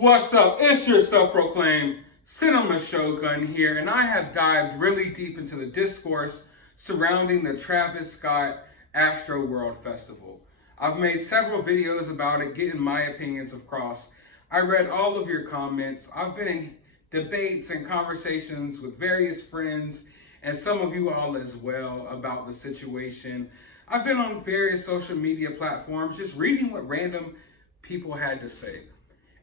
What's up? It's your self-proclaimed Cinema Shogun here, and I have dived really deep into the discourse surrounding the Travis Scott AstroWorld Festival. I've made several videos about it, getting my opinions across. I read all of your comments. I've been in debates and conversations with various friends and some of you all as well about the situation. I've been on various social media platforms just reading what random people had to say.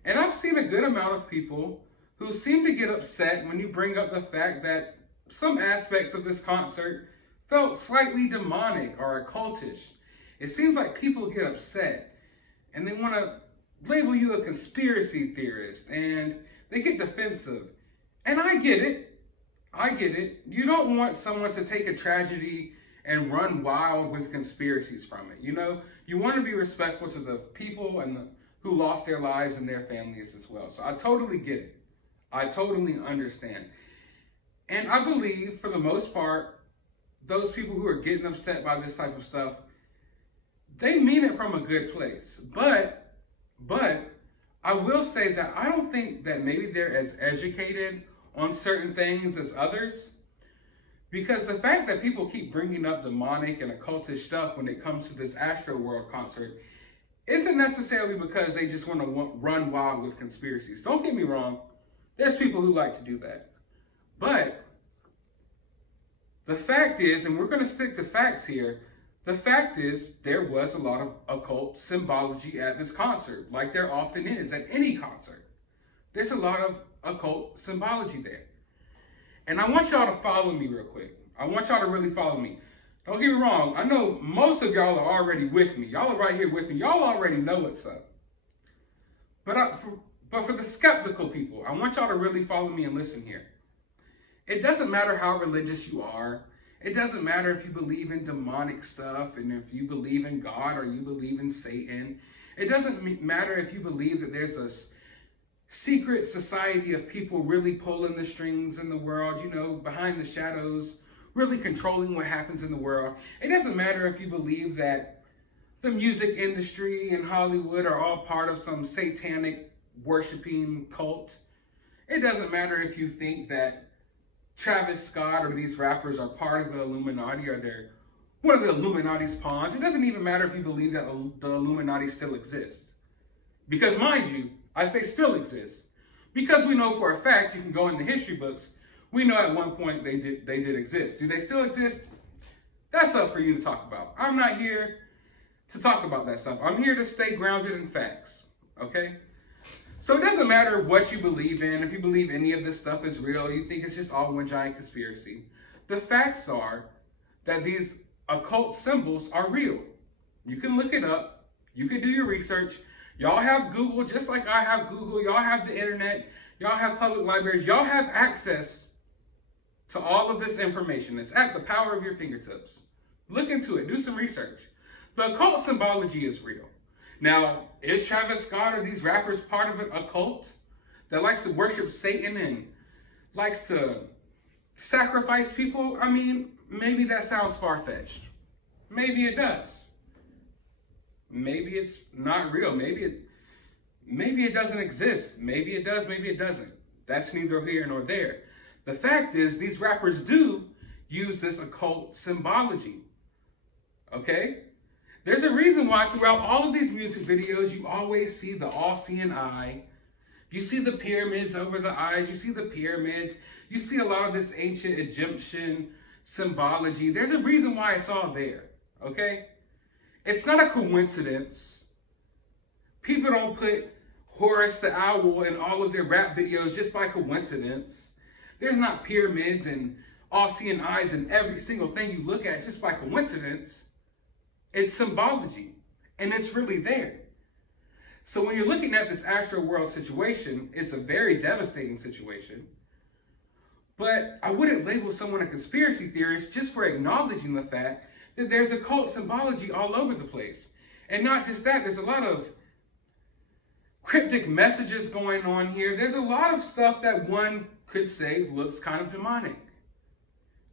And I've seen a good amount of people who seem to get upset when you bring up the fact that some aspects of this concert felt slightly demonic or occultish. It seems like people get upset and they want to label you a conspiracy theorist and they get defensive. And I get it. I get it. You don't want someone to take a tragedy and run wild with conspiracies from it. You know, you want to be respectful to the people and who lost their lives and their families as well. So I totally get it. I totally understand. And I believe, for the most part, those people who are getting upset by this type of stuff, they mean it from a good place. But I will say that I don't think that maybe they're as educated on certain things as others. Because the fact that people keep bringing up demonic and occultish stuff when it comes to this AstroWorld concert isn't necessarily because they just want to run wild with conspiracies. Don't get me wrong. There's people who like to do that. But the fact is, and we're going to stick to facts here, the fact is there was a lot of occult symbology at this concert, like there often is at any concert. There's a lot of occult symbology there. And I want y'all to follow me real quick. I want y'all to really follow me. Don't get me wrong. I know most of y'all are already with me. Y'all are right here with me. Y'all already know what's up. But for the skeptical people, I want y'all to really follow me and listen here. It doesn't matter how religious you are. It doesn't matter if you believe in demonic stuff and if you believe in God or you believe in Satan. It doesn't matter if you believe that there's a secret society of people really pulling the strings in the world, you know, behind the shadows, really controlling what happens in the world. It doesn't matter if you believe that the music industry and Hollywood are all part of some satanic worshiping cult. It doesn't matter if you think that Travis Scott or these rappers are part of the Illuminati or they're one of the Illuminati's pawns. It doesn't even matter if you believe that the Illuminati still exists. Because mind you, I say still exists. Because we know for a fact, you can go in the history books, we know at one point they did exist. Do they still exist? That's up for you to talk about. I'm not here to talk about that stuff. I'm here to stay grounded in facts, okay? So it doesn't matter what you believe in, if you believe any of this stuff is real, you think it's just all one giant conspiracy. The facts are that these occult symbols are real. You can look it up. You can do your research. Y'all have Google just like I have Google. Y'all have the internet. Y'all have public libraries. Y'all have access to all of this information. It's at the power of your fingertips. Look into it. Do some research. The occult symbology is real. Now, is Travis Scott or these rappers part of a cult that likes to worship Satan and likes to sacrifice people? I mean, maybe that sounds far-fetched. Maybe it does. Maybe it's not real. Maybe it doesn't exist. Maybe it does, maybe it doesn't. That's neither here nor there. The fact is, these rappers do use this occult symbology. Okay? There's a reason why throughout all of these music videos, you always see the all-seeing eye. You see the pyramids over the eyes. You see the pyramids. You see a lot of this ancient Egyptian symbology. There's a reason why it's all there. Okay? It's not a coincidence. People don't put Horus the Owl in all of their rap videos just by coincidence. There's not pyramids and all-seeing eyes in every single thing you look at just by coincidence. It's symbology, and it's really there. So when you're looking at this AstroWorld situation, it's a very devastating situation. But I wouldn't label someone a conspiracy theorist just for acknowledging the fact that there's occult symbology all over the place. And not just that, there's a lot of cryptic messages going on here. There's a lot of stuff that one could say looks kind of demonic.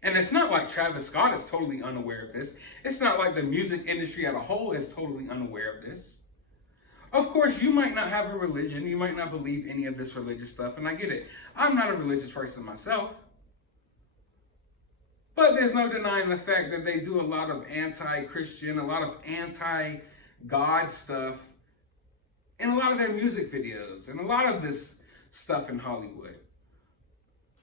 And it's not like Travis Scott is totally unaware of this. It's not like the music industry as a whole is totally unaware of this. Of course, you might not have a religion. You might not believe any of this religious stuff, and I get it. I'm not a religious person myself. But there's no denying the fact that they do a lot of anti-Christian, a lot of anti-God stuff in a lot of their music videos and a lot of this stuff in Hollywood.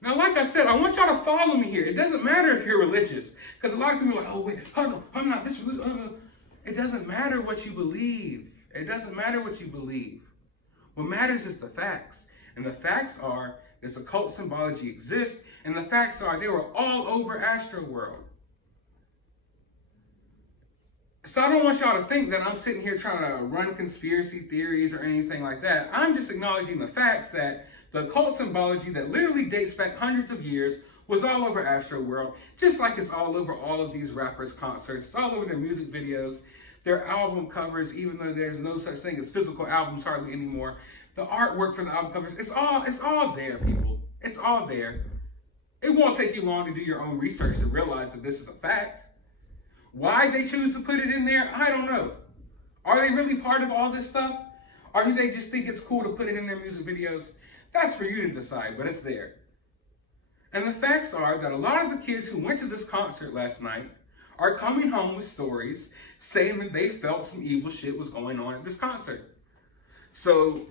Now, like I said, I want y'all to follow me here. It doesn't matter if you're religious, because a lot of people are like, oh, wait, hold on, I'm not this religious. It doesn't matter what you believe. It doesn't matter what you believe. What matters is the facts. And the facts are this occult symbology exists, and the facts are they were all over AstroWorld. So I don't want y'all to think that I'm sitting here trying to run conspiracy theories or anything like that. I'm just acknowledging the facts that the occult symbology that literally dates back hundreds of years was all over AstroWorld, just like it's all over all of these rappers' concerts. It's all over their music videos, their album covers, even though there's no such thing as physical albums hardly anymore. The artwork for the album covers, it's all there, people. It's all there. It won't take you long to do your own research to realize that this is a fact. Why they choose to put it in there, I don't know. Are they really part of all this stuff? Or do they just think it's cool to put it in their music videos? That's for you to decide, but it's there. And the facts are that a lot of the kids who went to this concert last night are coming home with stories saying that they felt some evil shit was going on at this concert. So,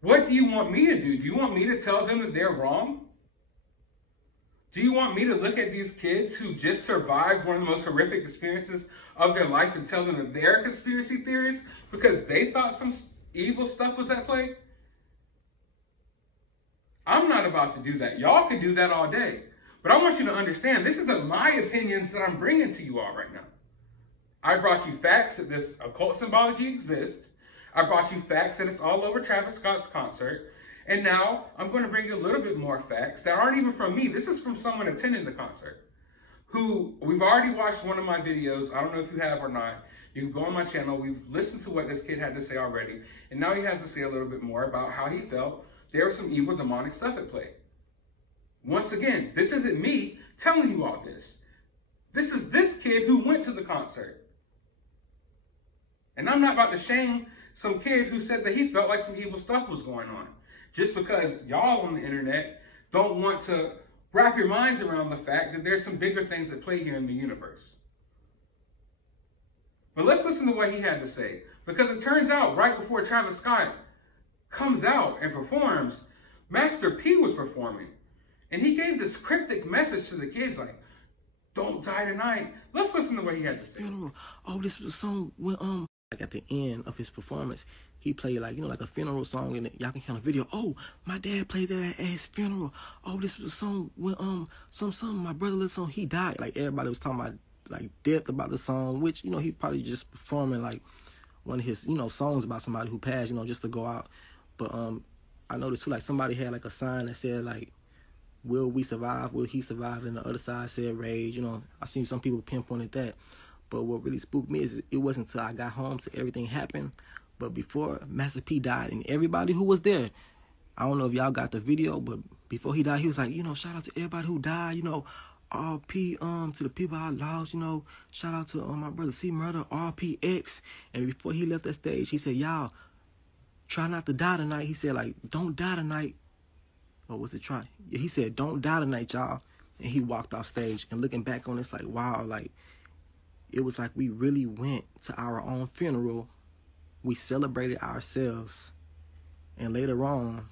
what do you want me to do? Do you want me to tell them that they're wrong? Do you want me to look at these kids who just survived one of the most horrific experiences of their life and tell them that they're conspiracy theorists because they thought some evil stuff was at play? I'm not about to do that. Y'all can do that all day. But I want you to understand, this isn't my opinions that I'm bringing to you all right now. I brought you facts that this occult symbology exists. I brought you facts that it's all over Travis Scott's concert. And now I'm going to bring you a little bit more facts that aren't even from me. This is from someone attending the concert who we've already watched one of my videos. I don't know if you have or not. You can go on my channel. We've listened to what this kid had to say already. And now he has to say a little bit more about how he felt there was some evil demonic stuff at play. Once again, this isn't me telling you all this. This is this kid who went to the concert. And I'm not about to shame some kid who said that he felt like some evil stuff was going on. Just because y'all on the internet don't want to wrap your minds around the fact that there's some bigger things at play here in the universe. But let's listen to what he had to say. Because it turns out right before Travis Scott comes out and performs, Master P was performing. And he gave this cryptic message to the kids like, don't die tonight. Let's listen to what he had to say. Funeral. Oh, this was a song when like at the end of his performance, he played like, you know, like a funeral song, and y'all can hear on the video. Oh, my dad played that at his funeral. Oh, this was a song when my brother little song, he died. Like everybody was talking about like death about the song, which, you know, he probably just performing like one of his, you know, songs about somebody who passed, you know, just to go out. But I noticed too, like somebody had like a sign that said like, will we survive? Will he survive? And the other side said rage. You know, I seen some people pinpointed that. But what really spooked me is it wasn't until I got home till everything happened. But before Master P died, and everybody who was there, I don't know if y'all got the video, but before he died, he was like, you know, shout out to everybody who died, you know, RP to the people I lost, you know, shout out to my brother C Murder, RPX. And before he left that stage, he said, y'all, try not to die tonight. He said, like, don't die tonight. Or was it try? He said, don't die tonight, y'all. And he walked off stage. And looking back on this, like, wow, like, it was like we really went to our own funeral. We celebrated ourselves. And later on,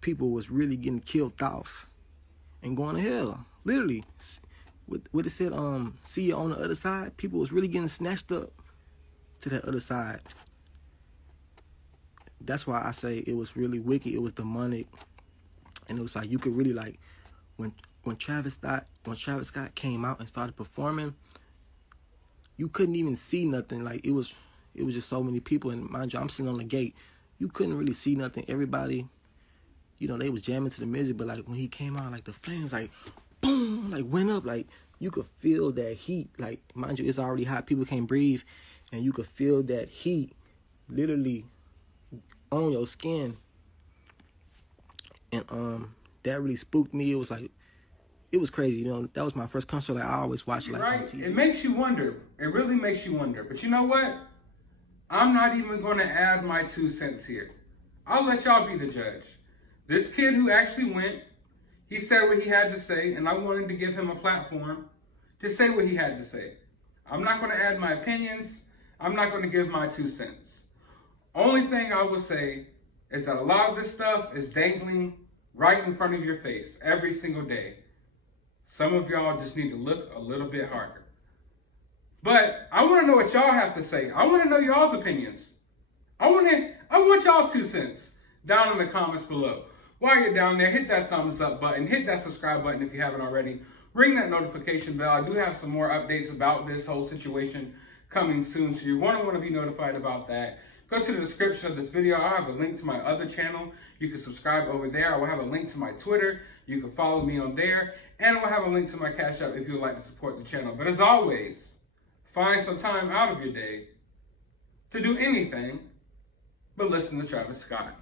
people was really getting killed off and going to hell. Literally. What it said, see you on the other side. People was really getting snatched up to that other side. That's why I say it was really wicked. It was demonic. And it was like you could really like when Travis Scott came out and started performing, you couldn't even see nothing. Like it was just so many people, and mind you, I'm sitting on the gate. You couldn't really see nothing. Everybody, you know, they was jamming to the music, but like when he came out, like the flames like boom, like went up, like you could feel that heat. Like mind you, it's already hot, people can't breathe, and you could feel that heat literally on your skin. And that really spooked me. It was like, it was crazy, you know. That was my first concert. Like I always watch like right? on TV. It makes you wonder. It really makes you wonder. But you know what? I'm not even going to add my 2 cents here. I'll let y'all be the judge. This kid who actually went, he said what he had to say, and I wanted to give him a platform to say what he had to say. I'm not going to add my opinions. I'm not going to give my 2 cents. Only thing I will say is that a lot of this stuff is dangling right in front of your face every single day. Some of y'all just need to look a little bit harder. But I want to know what y'all have to say. I want to know y'all's opinions. I want y'all's 2 cents down in the comments below. While you're down there, hit that thumbs up button, hit that subscribe button if you haven't already. Ring that notification bell. I do have some more updates about this whole situation coming soon, so you're going to want to be notified about that. Go to the description of this video. I'll have a link to my other channel. You can subscribe over there. I will have a link to my Twitter. You can follow me on there. And I will have a link to my Cash App if you would like to support the channel. But as always, find some time out of your day to do anything but listen to Travis Scott.